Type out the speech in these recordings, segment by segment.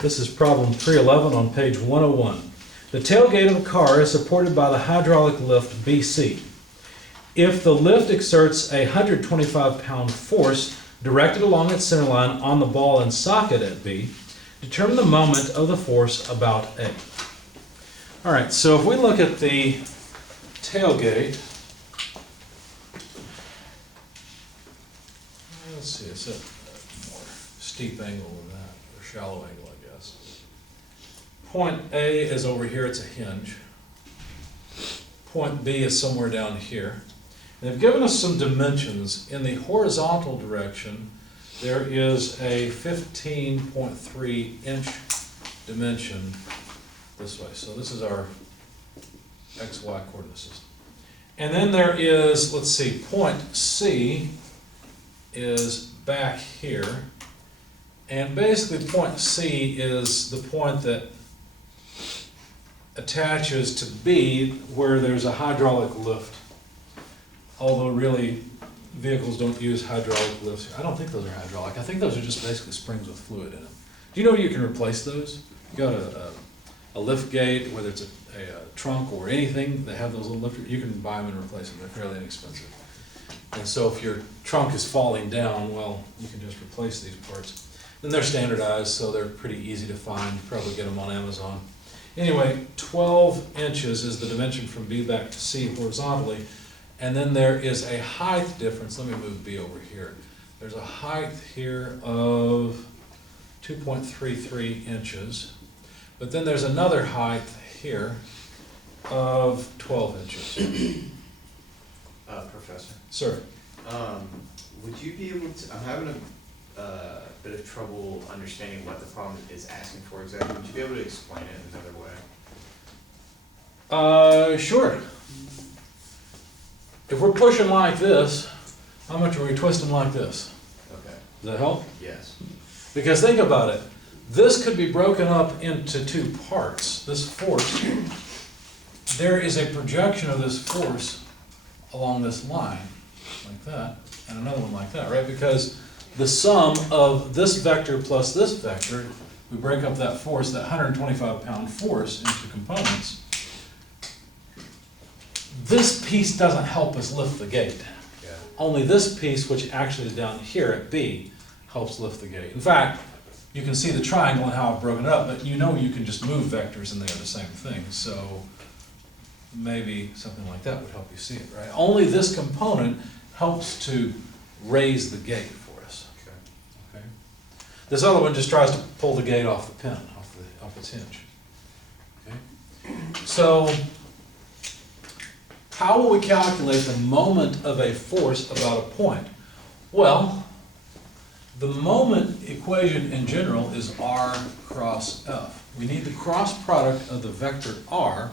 This is problem 311 on page 101. The tailgate of a car is supported by the hydraulic lift BC. If the lift exerts a 125-pound force directed along its center line on the ball and socket at B, determine the moment of the force about A. All right, so if we look at the tailgate, let's see, it's a more steep angle than that, or shallow angle, I guess. Point A is over here, it's a hinge. Point B is somewhere down here. And they've given us some dimensions. In the horizontal direction, there is a 15.3 inch dimension this way. So this is our XY coordinate system. And then there is, let's see, point C is back here. And basically point C is the point that attaches to B where there's a hydraulic lift. Although really vehicles don't use hydraulic lifts. I don't think those are hydraulic. I think those are just basically springs with fluid in them. Do you know you can replace those? You got a lift gate, whether it's a trunk or anything that have those little lifters, you can buy them and replace them. They're fairly inexpensive. And so if your trunk is falling down, well, you can just replace these parts. Then they're standardized, so they're pretty easy to find. You probably get them on Amazon. Anyway, 12 inches is the dimension from B back to C horizontally. And then there is a height difference. Let me move B over here. There's a height here of 2.33 inches. But then there's another height here of 12 inches. Professor, Sir? would you be able to, I'm having a bit of trouble understanding what the problem is asking for exactly. Would you be able to explain it another way? Sure. If we're pushing like this, how much are we twisting like this? Okay. Does that help? Yes. Because think about it. This could be broken up into two parts. This force, there is a projection of this force along this line, like that, and another one like that, right? Because the sum of this vector plus this vector, we break up that force, that 125-pound force, into components. This piece doesn't help us lift the gate. Yeah. Only this piece, which actually is down here at B, helps lift the gate. In fact, you can see the triangle and how I've broken it up, but you know you can just move vectors and they are the same thing. So maybe something like that would help you see it, right? Only this component helps to raise the gate for us. Okay. Okay? This other one just tries to pull the gate off the pin, off its hinge. Okay? So how will we calculate the moment of a force about a point? Well, the moment equation in general is R cross F. We need the cross product of the vector R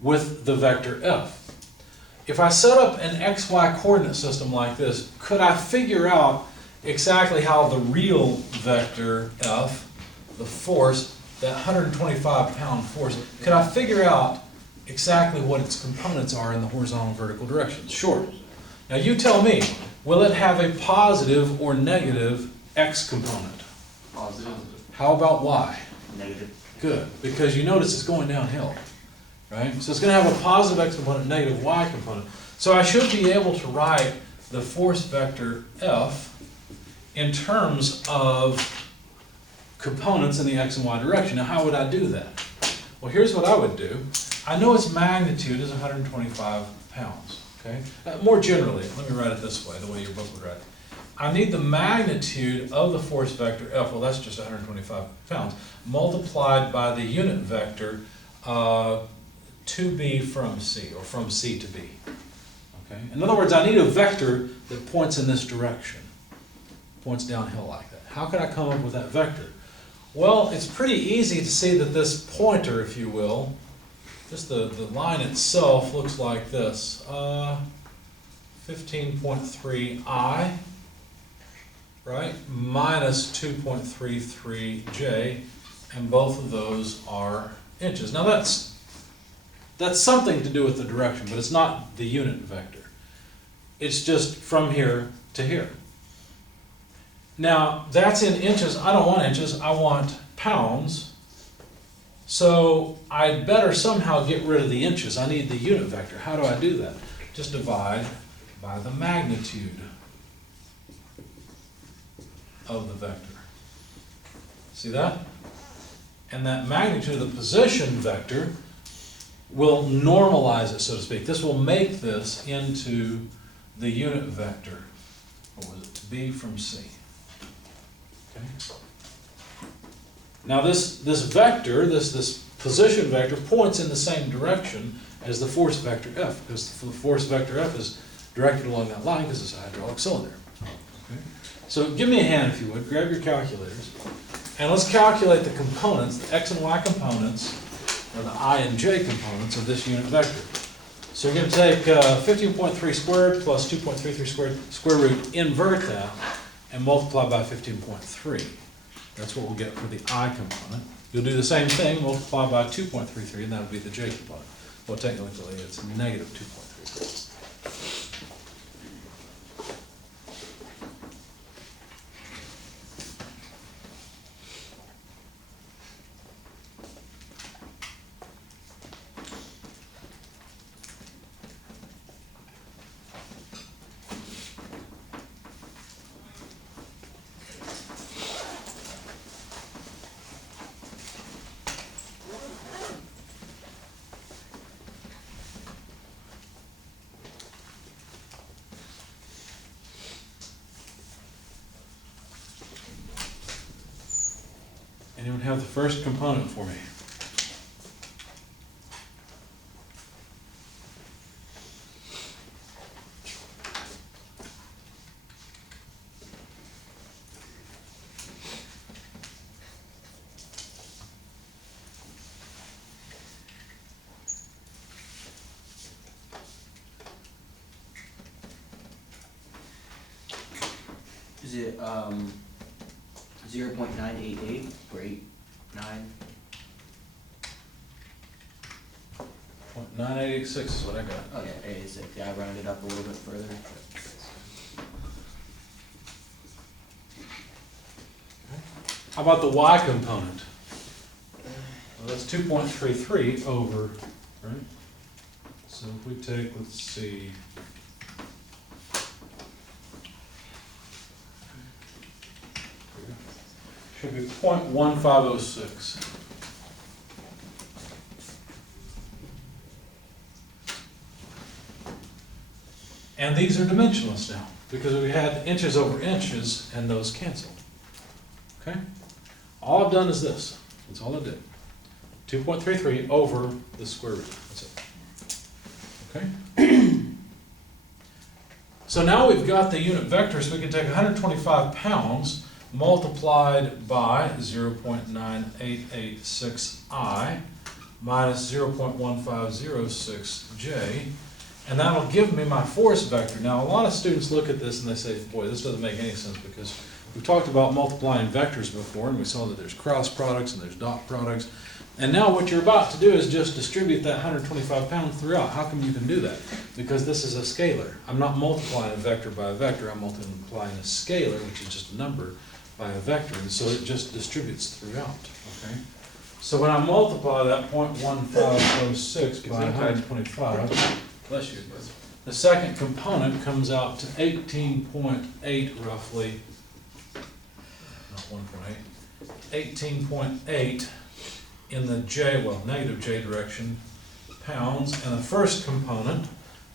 with the vector F. If I set up an XY coordinate system like this, could I figure out exactly how the real vector F, the force, that 125-pound force, could I figure out exactly what its components are in the horizontal and vertical directions? Sure. Now you tell me, will it have a positive or negative X component? Positive. How about Y? Negative. Good, because you notice it's going downhill, right? So it's going to have a positive X component, negative Y component. So I should be able to write the force vector F in terms of components in the X and Y direction. Now how would I do that? Well, here's what I would do. I know its magnitude is 125 pounds, okay? More generally, let me write it this way, the way your book would write it. I need the magnitude of the force vector F, well that's just 125 pounds, multiplied by the unit vector to B from C, or from C to B, okay? In other words, I need a vector that points in this direction, points downhill like that. How can I come up with that vector? Well, it's pretty easy to see that this pointer, if you will, just the line itself looks like this. 15.3I, right, minus 2.33J, and both of those are inches. Now that's something to do with the direction, but it's not the unit vector. It's just from here to here. Now, that's in inches. I don't want inches, I want pounds. So I'd better somehow get rid of the inches. I need the unit vector. How do I do that? Just divide by the magnitude of the vector. See that? And that magnitude of the position vector will normalize it, so to speak. This will make this into the unit vector. What was it? B from C. Okay. Now this vector, this position vector, points in the same direction as the force vector F, because the force vector F is directed along that line because it's a hydraulic cylinder. Okay. So give me a hand if you would, grab your calculators, and let's calculate the components, the x and y components, or the I and j components of this unit vector. So you're going to take 15.3 squared plus 2.33 squared, square root, invert that, and multiply by 15.3. That's what we'll get for the I component. You'll do the same thing, multiply by 2.33, and that'll be the j component. Well, technically, it's negative 2.33. Anyone have the first component for me? Is it 0.988 or 89? 0.9886 is what I got. Oh yeah, 86. Yeah, I rounded up a little bit further. How about the y component? Well, that's 2.33 over, right? So if we take, let's see, should be 0.1506. And these are dimensionless now, because we had inches over inches, and those canceled. Okay? All I've done is this. That's all I did. 2.33 over the square root. That's it. Okay? So now we've got the unit vector, so we can take 125 pounds multiplied by 0.9886I minus 0.1506J, and that'll give me my force vector. Now, a lot of students look at this and they say, boy, this doesn't make any sense, because we've talked about multiplying vectors before, and we saw that there's cross products and there's dot products. And now what you're about to do is just distribute that 125 pounds throughout. How come you can do that? Because this is a scalar. I'm not multiplying a vector by a vector, I'm multiplying a scalar, which is just a number, by a vector, and so it just distributes throughout, okay? So when I multiply that 0.1506 by 125, bless you, the second component comes out to 18.8 roughly, not 1.8, 18.8 in the J, well, negative J direction, pounds, and the first component,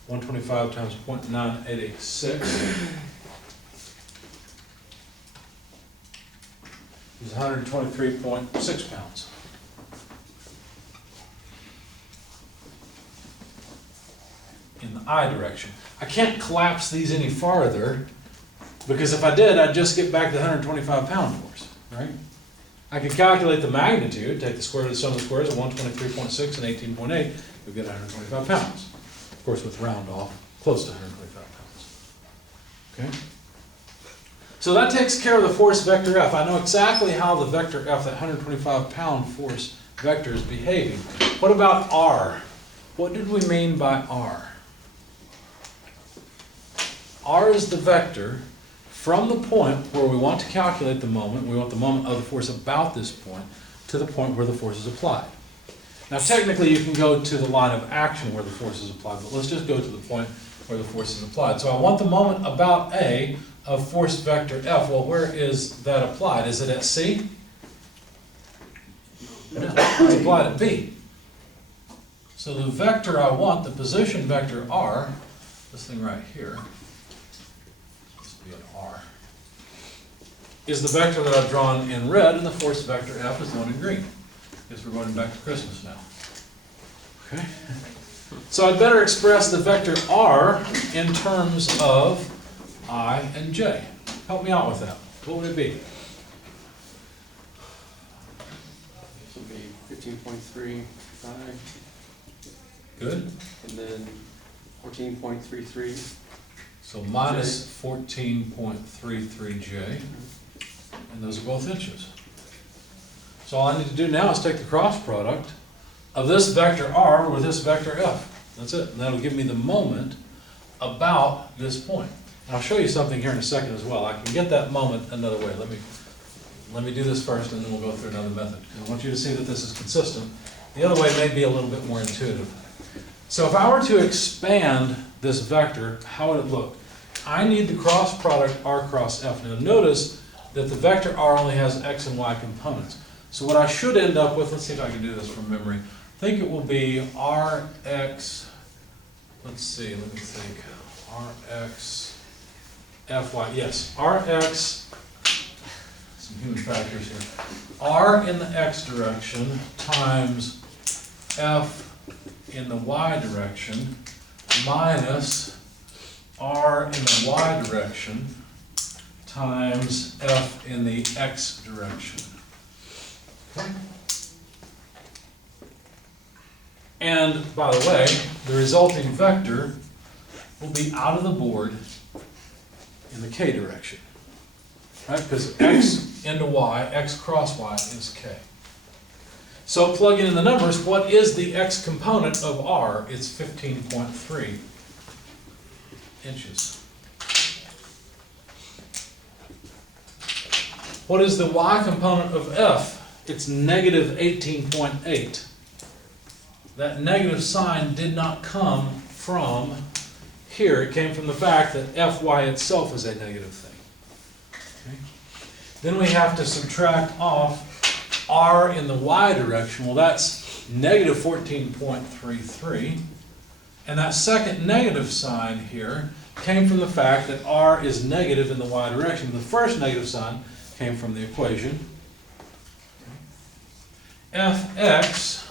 125 times 0.9886, is 123.6 pounds. In the I direction. I can't collapse these any farther, because if I did, I'd just get back to 125 pound force, right? I could calculate the magnitude, take the square root of the sum of the squares of 123.6 and 18.8, we get 125 pounds. Of course, with round off, close to 125 pounds. Okay? So that takes care of the force vector F. I know exactly how the vector F, that 125 pound force vector, is behaving. What about R? What did we mean by R? R is the vector from the point where we want to calculate the moment, we want the moment of the force about this point, to the point where the force is applied. Now technically you can go to the line of action where the force is applied, but let's just go to the point where the force is applied. So I want the moment about A of force vector F. Well, where is that applied? Is it at C? No, it's applied at B. So the vector I want, the position vector R, this thing right here, this would be an R, is the vector that I've drawn in red, and the force vector F is the one in green. Guess we're going back to Christmas now. Okay. So I'd better express the vector R in terms of I and J. Help me out with that. What would it be? This will be 15.35, Good. and then 14.33. So minus 14.33 J, and those are both inches. So all I need to do now is take the cross product of this vector R with this vector F. That's it. And that'll give me the moment about this point. And I'll show you something here in a second as well. I can get that moment another way. Let me do this first, and then we'll go through another method. I want you to see that this is consistent. The other way may be a little bit more intuitive. So if I were to expand this vector, how would it look? I need the cross product R cross F. Now notice that the vector R only has X and Y components. So what I should end up with, let's see if I can do this from memory. I think it will be Rx, let's see, let me think. Rx, Fy, yes, Rx, some human factors here. R in the X direction times F in the Y direction minus R in the Y direction times F in the X direction. Okay. And by the way, the resulting vector will be out of the board in the K direction. Right? Because X into Y, X cross Y is K. So plugging in the numbers, what is the X component of R? It's 15.3 inches. What is the Y component of F? It's negative 18.8. That negative sign did not come from here. It came from the fact that Fy itself is a negative thing. Okay. Then we have to subtract off R in the Y direction. Well, that's negative 14.33. And that second negative sign here came from the fact that R is negative in the Y direction. The first negative sign came from the equation. Fx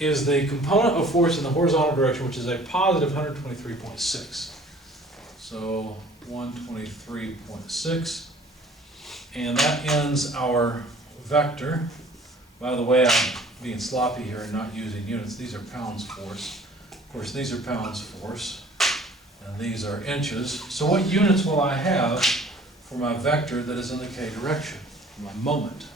is the component of force in the horizontal direction, which is a positive 123.6. So 123.6. And that ends our vector. By the way, I'm being sloppy here and not using units. These are pounds force. Of course, these are pounds force. And these are inches. So what units will I have for my vector that is in the K direction? My moment.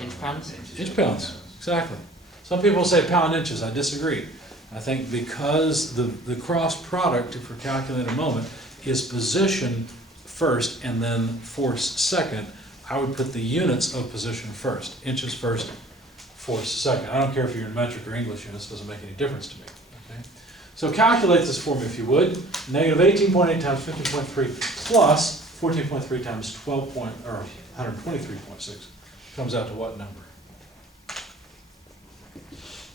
Inch pounds? Inch pounds, exactly. Some people say pound inches. I disagree. I think because the cross product, if we're calculating a moment, is position first and then force second, I would put the units of position first. Inches first, force second. I don't care if you're in metric or English units, doesn't make any difference to me. Okay? So calculate this for me if you would. Negative 18.8 times 15.3 plus 14.3 times 123.6 comes out to what number?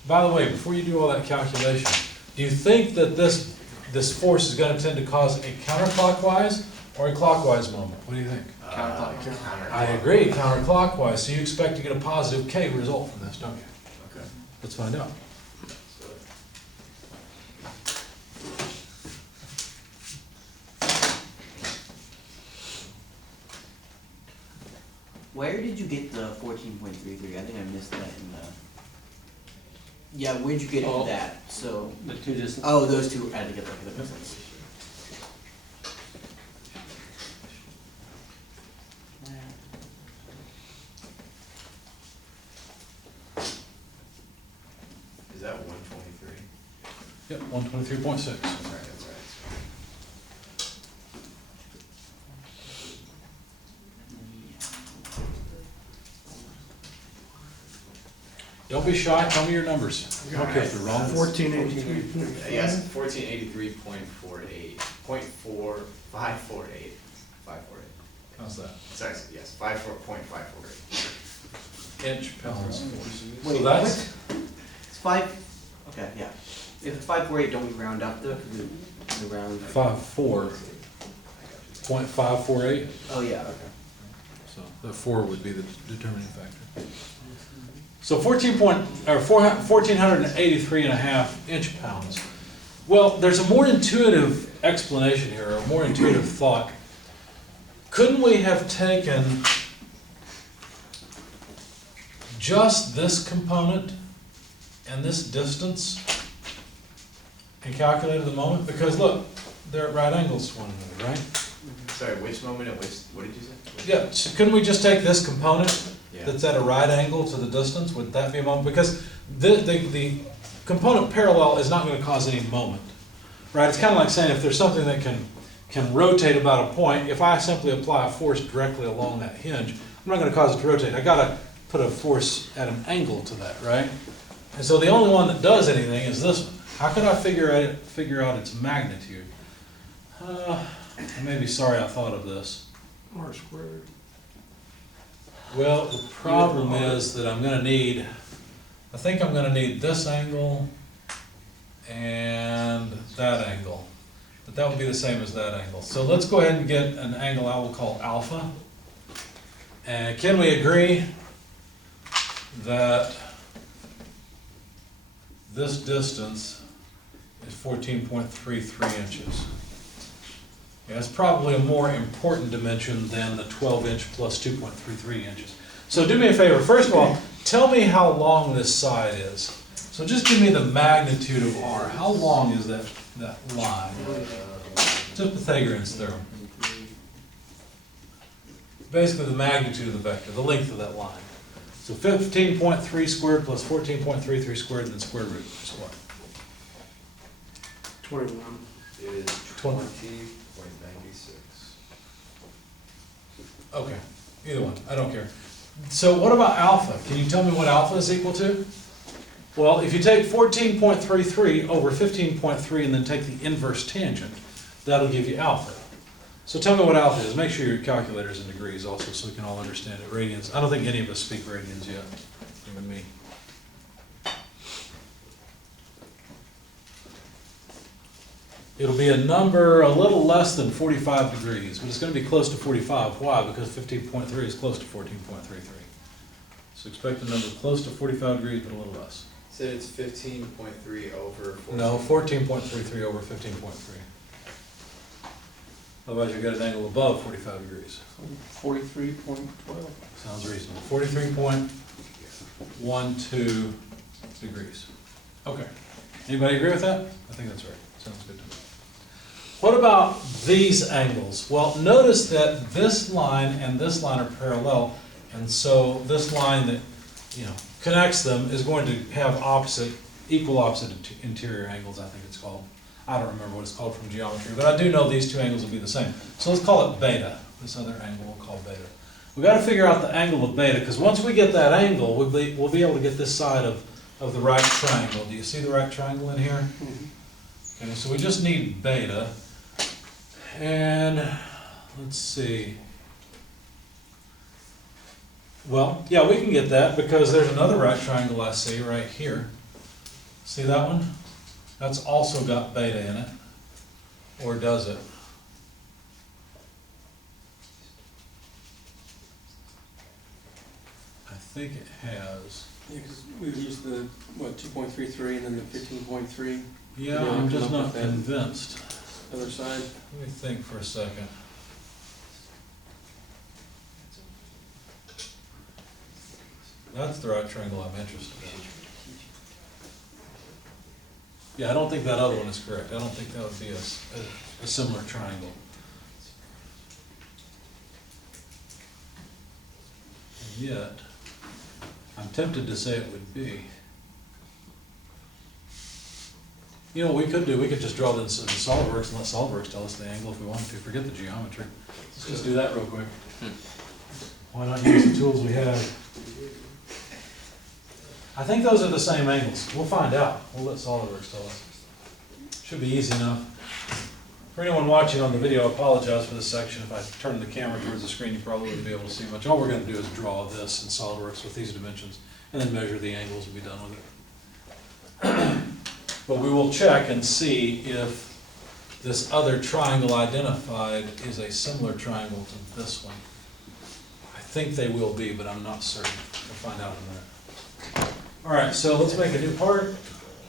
By the way, before you do all that calculation, do you think that this force is going to tend to cause a counterclockwise or a clockwise moment? What do you think? Counterclockwise. I agree, counterclockwise. So you expect to get a positive K result from this, don't you? Okay. Let's find out. Where did you get the 14.33? I think I missed that in the. Yeah, where'd you get Oh. that? So. The two distance. Oh, those two. I had to get that. That makes sense. Is that 123? Yep, 123.6. That's right, that's right. Don't be shy, tell me your numbers. I don't care if they're wrong. 1483. Yes, 1483.48, 548. How's that? Sorry, yes, 5.548. Inch pounds force. So Wait, that's, It's 5, okay, yeah. If it's 548, don't we round up though? 'Cause we round. 5.448, Oh, yeah, okay. so the 4 would be the determining factor. So 1483.5 inch pounds. Well, there's a more intuitive explanation here, or a more intuitive thought. Couldn't we have taken just this component and this distance and calculated the moment? Because look, they're at right angles to one another, right? Sorry, which moment and which, what did you say? Yeah, so couldn't we just take this component Yeah. that's at a right angle to the distance? Would that be a moment? Because the component parallel is not gonna cause any moment, right? It's kinda like saying if there's something that can rotate about a point, if I simply apply a force directly along that hinge, I'm not gonna cause it to rotate. I gotta put a force at an angle to that, right? And so the only one that does anything is this one. How could I figure out its magnitude? I may be sorry I thought of this. R squared. Well, the problem is that I think I'm gonna need this angle and that angle. But that would be the same as that angle. So let's go ahead and get an angle I will call alpha. And can we agree that this distance is 14.33 inches? Yeah, it's probably a more important dimension than the 12-inch plus 2.33 inches. So do me a favor, first of all, tell me how long this side is. So just give me the magnitude of R. How long is that line? Just Pythagorean's theorem. Basically the magnitude of the vector, the length of that line. So 15.3 squared plus 14.33 squared, and then square root is what? 21. It is 20.96. Okay, either one, I don't care. So what about alpha? Can you tell me what alpha is equal to? Well, if you take 14.33 over 15.3 and then take the inverse tangent, that'll give you alpha. So tell me what alpha is. Make sure your calculator's in degrees also so we can all understand it. Radians, I don't think any of us speak radians yet, even me. It'll be a number a little less than 45 degrees, but it's going to be close to 45. Why? Because 15.3 is close to 14.33. So expect a number close to 45 degrees, but a little less. Said it's 15.3 over 14. No, 14.33 over 15.3. Otherwise, you've got an angle above 45 degrees. 43.12. Sounds reasonable. 43.12 degrees. Okay. Anybody agree with that? I think that's right. Sounds good to me. What about these angles? Well, notice that this line and this line are parallel, and so this line that, connects them is going to have equal opposite interior angles, I think it's called. I don't remember what it's called from geometry, but I do know these two angles will be the same. So let's call it beta. This other angle we'll call beta. We've got to figure out the angle of beta, because once we get that angle, we'll be able to get this side of the right triangle. Do you see the right triangle in here? Okay, so we just need beta. And let's see. Well, yeah, we can get that because there's another right triangle I see right here. See that one? That's also got beta in it. Or does it? I think it has. Yeah, because we used the, 2.33 and then the 15.3, Yeah, Yeah, I'm just come up not with that. convinced. other side. Let me think for a second. That's the right triangle I'm interested in. Yeah, I don't think that other one is correct. I don't think that would be a similar triangle. And yet, I'm tempted to say it would be. You know what we could do? We could just draw this in SolidWorks and let SolidWorks tell us the angle if we wanted to. Forget the geometry. Let's just do that real quick. Why not use the tools we have? I think those are the same angles. We'll find out. We'll let SolidWorks tell us. Should be easy enough. For anyone watching on the video, I apologize for this section. If I turn the camera towards the screen, you probably wouldn't be able to see much. All we're gonna do is draw this in SolidWorks with these dimensions, and then measure the angles and be done with it. But we will check and see if this other triangle identified is a similar triangle to this one. I think they will be, but I'm not certain. We'll find out in a minute. All right, so let's make a new part.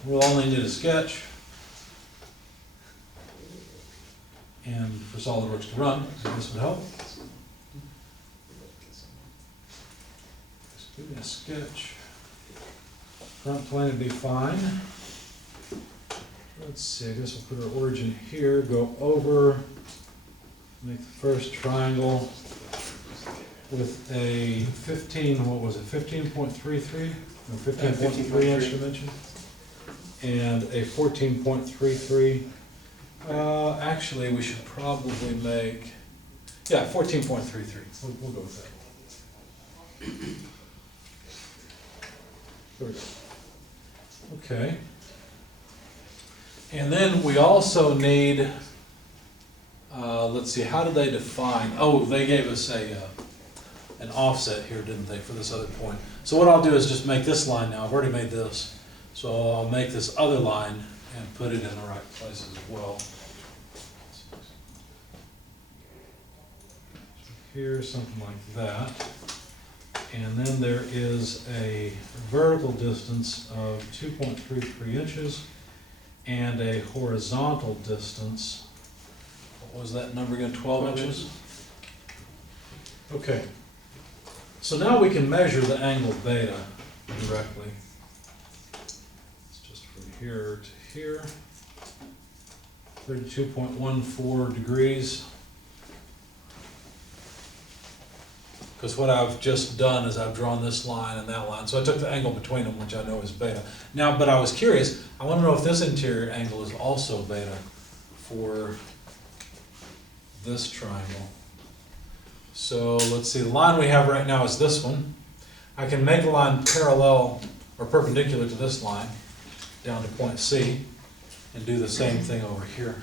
We'll only need a sketch. And for SolidWorks to run, so this would help. Just give me a sketch. Front plane would be fine. Let's see, I guess we'll put our origin here, go over, make the first triangle with a 15.33? No, 15.3 inch dimension. And a 14.33. Actually, we should probably make, yeah, 14.33. We'll go with that. There we go. Okay. And then we also need, let's see, how did they define? Oh, they gave us an offset here, didn't they, for this other point? So what I'll do is just make this line now. I've already made this. So I'll make this other line and put it in the right place as well. Here, something like that. And then there is a vertical distance of 2.33 inches and a horizontal distance, what was that number again, 12 inches? Okay. So now we can measure the angle beta directly. It's just from here to here. 32.14 degrees. Because what I've just done is I've drawn this line and that line. So I took the angle between them, which I know is beta. Now, but I was curious, I want to know if this interior angle is also beta for this triangle. So let's see, the line we have right now is this one. I can make a line parallel or perpendicular to this line down to point C and do the same thing over here.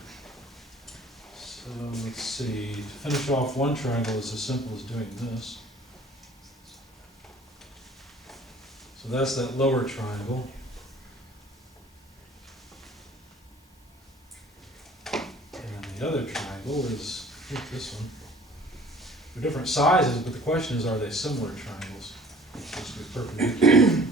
So let's see, to finish off one triangle is as simple as doing this. So that's that lower triangle. And then the other triangle is, I think this one. They're different sizes, but the question is, are they similar triangles? Supposed to be perpendicular.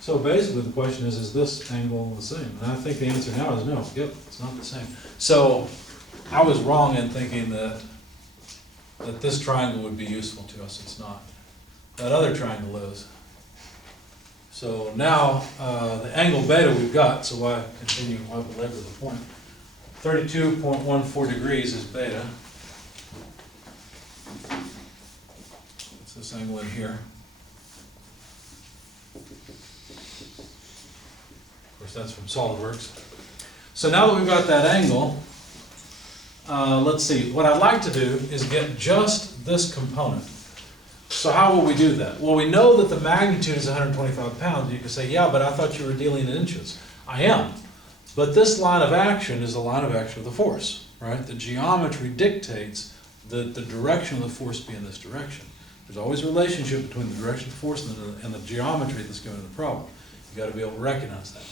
So basically the question is this angle the same? And I think the answer now is no. Yep, it's not the same. So I was wrong in thinking that this triangle would be useful to us. It's not. That other triangle is. So now the angle beta we've got, so why continue, why belabor the point? 32.14 degrees is beta. What's this angle in here? Of course, that's from SolidWorks. So now that we've got that angle, let's see, what I'd like to do is get just this component. So how will we do that? Well, we know that the magnitude is 125 pounds. You can say, yeah, but I thought you were dealing in inches. I am. But this line of action is the line of action of the force, right? The geometry dictates that the direction of the force be in this direction. There's always a relationship between the direction of the force and the geometry that's given in the problem. You've got to be able to recognize that.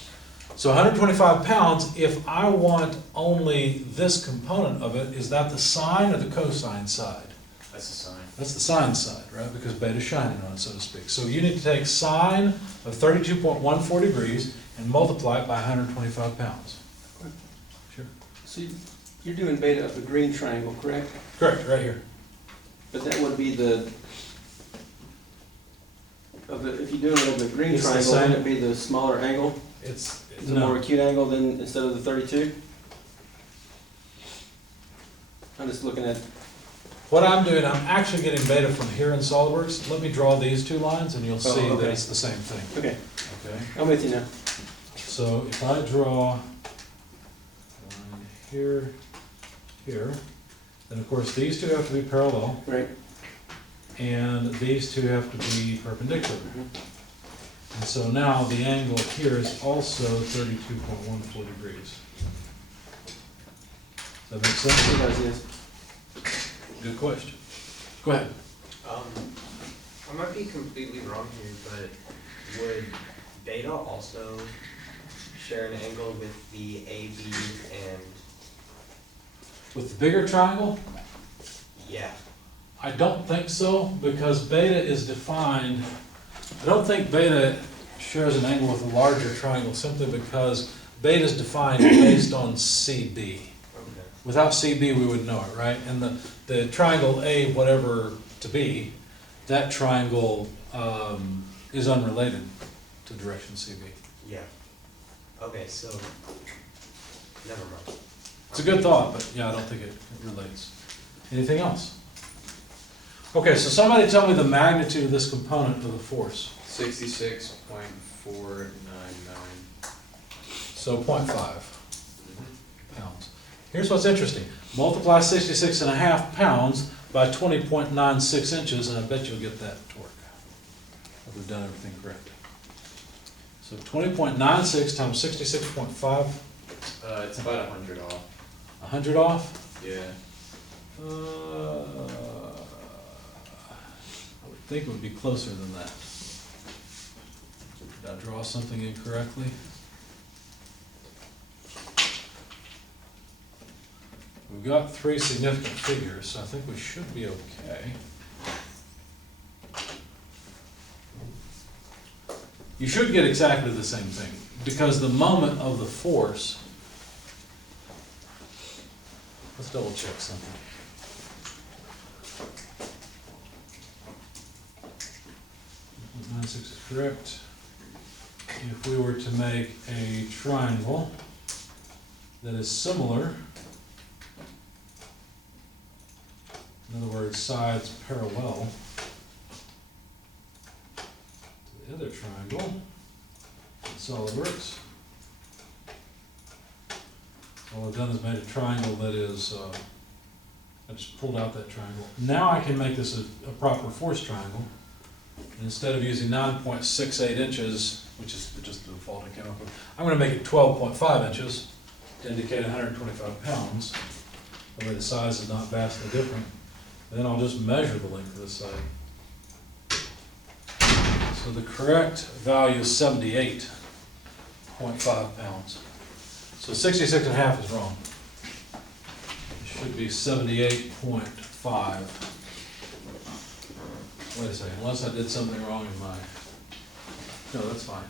So 125 pounds, if I want only this component of it, is that the sine or the cosine side? That's a sign. That's the sine side, right? Because beta's shining on it, so to speak. So you need to take sine of 32.14 degrees and multiply it by 125 pounds. Sure. So you're doing beta of the green triangle, correct? Correct, right here. But that would be if you do it of the green It's the triangle, same. wouldn't it be the smaller angle? It's Is it a more acute angle than instead of the 32? I'm just looking at, What I'm doing, I'm actually getting beta from here in SolidWorks. Let me draw these two lines and you'll see okay. that it's the same thing. okay, Okay. I'm with you now. So if I draw a line here, here, then of course these two have to be parallel. Right, and these two have to be perpendicular. And so now the angle here is also 32.14 degrees. Does that make sense? It does, yes. Good question. Go ahead. I might be completely wrong here, but would beta also share an angle with the AB and, With the bigger triangle, yeah, I don't think so, because beta is defined, I don't think beta shares an angle with a larger triangle simply because beta is defined based on CB. okay. Without CB, we would know it, right? And the triangle A, whatever to be, that triangle is unrelated to direction CB. Yeah. Okay, so, never mind. It's a good thought, but yeah, I don't think it relates. Anything else? Okay, so somebody tell me the magnitude of this component of the force. 66.499. So 0.5 pounds. Here's what's interesting. Multiply 66.5 pounds by 20.96 inches, and I bet you'll get that torque. If we've done everything correctly. So 20.96 times 66.5, It's about 100 off. 100 off? Yeah. I would think it would be closer than that. Did I draw something incorrectly? We've got three significant figures, so I think we should be okay. You should get exactly the same thing, because the moment of the force, let's double check something. .96 is correct. If we were to make a triangle that is similar, in other words, sides parallel to the other triangle in SolidWorks, all I've done is made a triangle that is, I just pulled out that triangle. Now I can make this a proper force triangle. And instead of using 9.68 inches, which is just the default I came up with, I'm going to make it 12.5 inches to indicate 125 pounds. That way the size is not vastly different. Then I'll just measure the length of this side. So the correct value is 78.5 pounds. So 66.5 is wrong. It should be 78.5. Wait a second, unless I did something wrong in my, no, that's fine.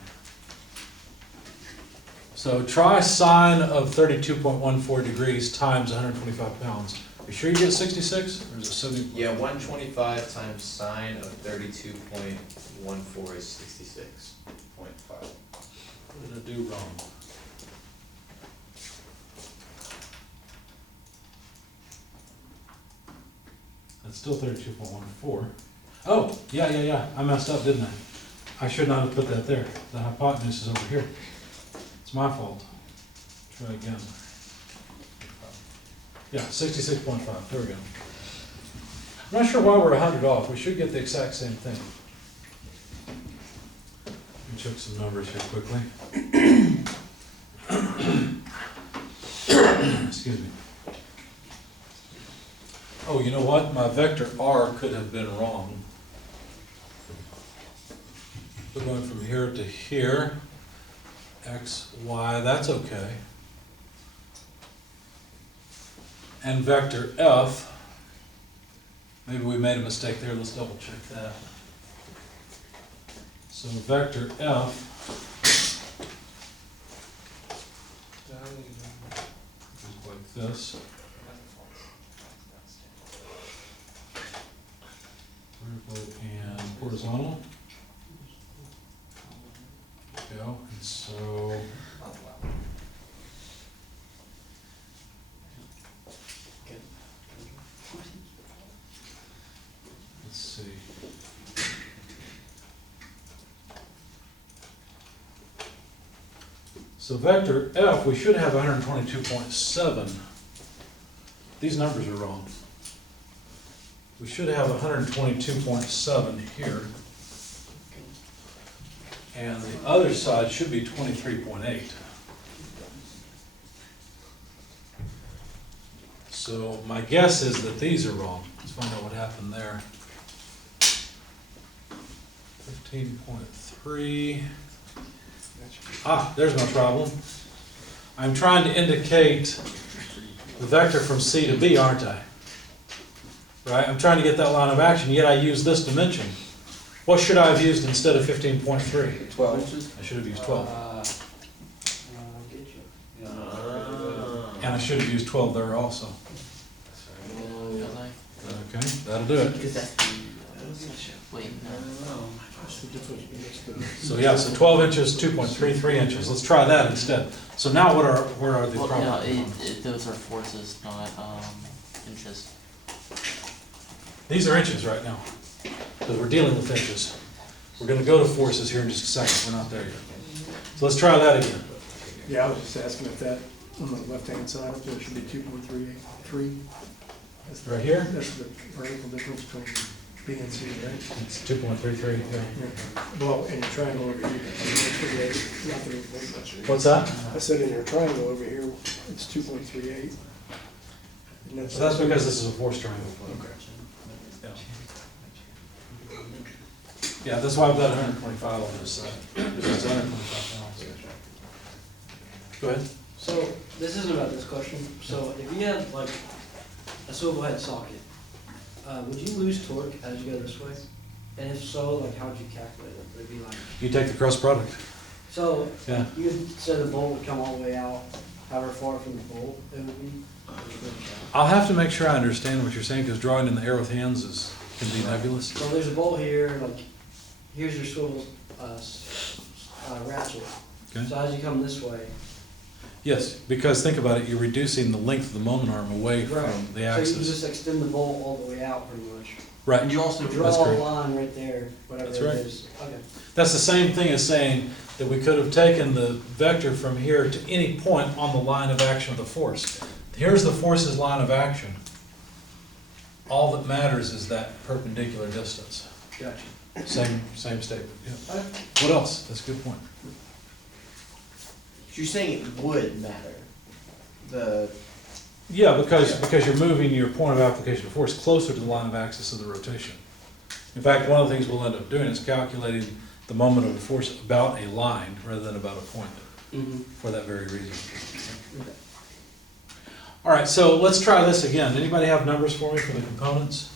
So try sine of 32.14 degrees times 125 pounds. Are you sure you get 66, or is it 70? Yeah, 125 times sine of 32.14 is 66.5. What did I do wrong? That's still 32.14. Oh, yeah, I messed up, didn't I? I should not have put that there. The hypotenuse is over here. It's my fault. Try again. Yeah, 66.5, there we go. I'm not sure why we're 100 off. We should get the exact same thing. Let me check some numbers here quickly. Excuse me. Oh, you know what? My vector R could have been wrong. We're going from here to here. X, Y, that's okay. And vector F, maybe we made a mistake there, let's double check that. So vector F is like this. Vertical and horizontal. There we go, and so let's see. So vector F, we should have 122.7. These numbers are wrong. we should have 122.7 here. And the other side should be 23.8. So my guess is that these are wrong. Let's find out what happened there. 15.3. Ah, there's my problem. I'm trying to indicate the vector from C to B, aren't I? Right, I'm trying to get that line of action, yet I use this dimension. What should I have used instead of 15.3? 12 inches? I should have used 12. Get you. And I should have used 12 there also. Okay, that'll do it. Because that's the, wait, no. So yeah, so 12 inches, 2.33 inches. Let's try that instead. So now where are the Well, no, proper components? those are forces, not, inches. These are inches right now, because we're dealing with inches. We're gonna go to forces here in just a second. We're not there yet. So let's try that again. Yeah, I was just asking if that, on the left-hand side up there should be 2.383. That's the- Right here? That's the vertical difference between B and C, right? It's 2.33, yeah. Yeah. Well, in your triangle over here. Not very much. What's that? I said in your triangle over here, it's 2.38. So that's because this is a force triangle. Okay. Yeah. Yeah, that's why I've got 125 on this side. It's 125 pounds. Go ahead. So, this isn't about this question, so if you had like a swivel head socket, would you lose torque as you go this way? And if so, like how would you calculate it? Would it be like, You take the cross product. so, Yeah. you would say the bolt would come all the way out, however far from the bolt it would be? I'll have to make sure I understand what you're saying, because drawing in the air with hands can be nebulous. So there's a bolt here, like, here's your swivel, ratchet. Okay. So as you come this way. Yes, because think about it, you're reducing the length of the moment arm away from the So you axis. can just extend the bolt all the way out pretty much. Right. And you also That's Draw a correct. line right there, whatever That's it right. is. Okay. That's the same thing as saying that we could have taken the vector from here to any point on the line of action of the force. Here's the force's line of action. All that matters is that perpendicular distance. Gotcha. Same statement, yeah. Okay. What else? That's a good point. You're saying it would matter, the, Yeah, because you're moving your point of application of force closer to the line of axis of the rotation. In fact, one of the things we'll end up doing is calculating the moment of the force about a line rather than about a point, Mm-hmm. for that very reason. All right, so let's try this again. Anybody have numbers for me for the components?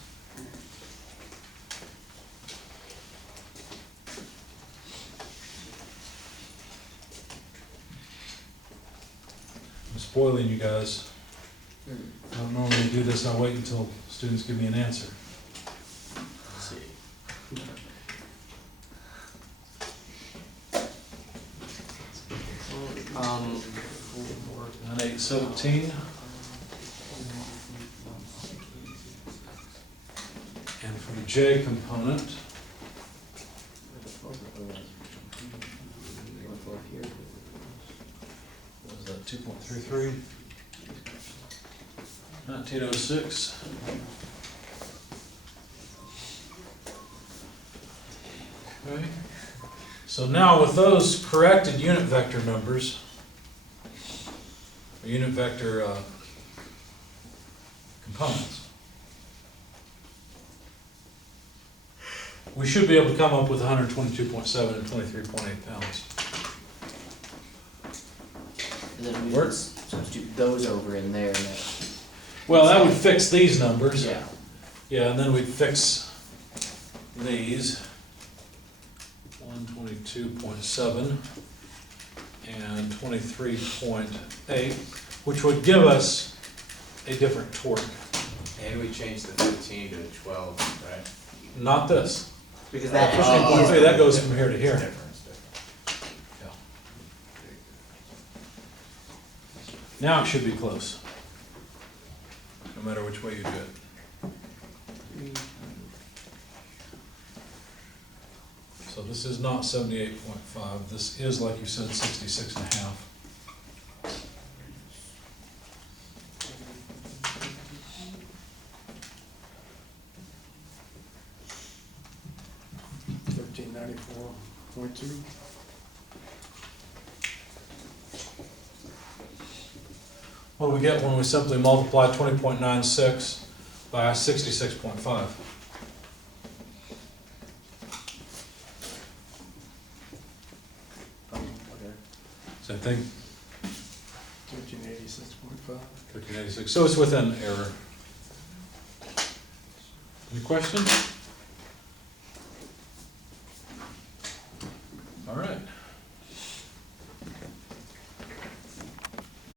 I'm spoiling you guys. I don't normally do this. I wait until students give me an answer. let's see. Um, 9817. And for the J component, what is that, 2.33? 1906. Okay. So now with those corrected unit vector numbers, or unit vector components, we should be able to come up with 122.7 and 23.8 pounds. and then we Work. would substitute those over in there, and that, Well, that would fix these numbers. yeah. Yeah, and then we'd fix these. 122.7 and 23.8, which would give us a different torque. And we changed the 15 to 12, right? Not this. Because that Hey, that goes from here to here. Different, it's different. Now it should be close, no matter which way you do it. So this is not 78.5, this is, like you said, 66.5. 1394.2. What do we get when we simply multiply 20.96 by 66.5? Same thing, 1386.5. 1386, so it's within error. Any questions?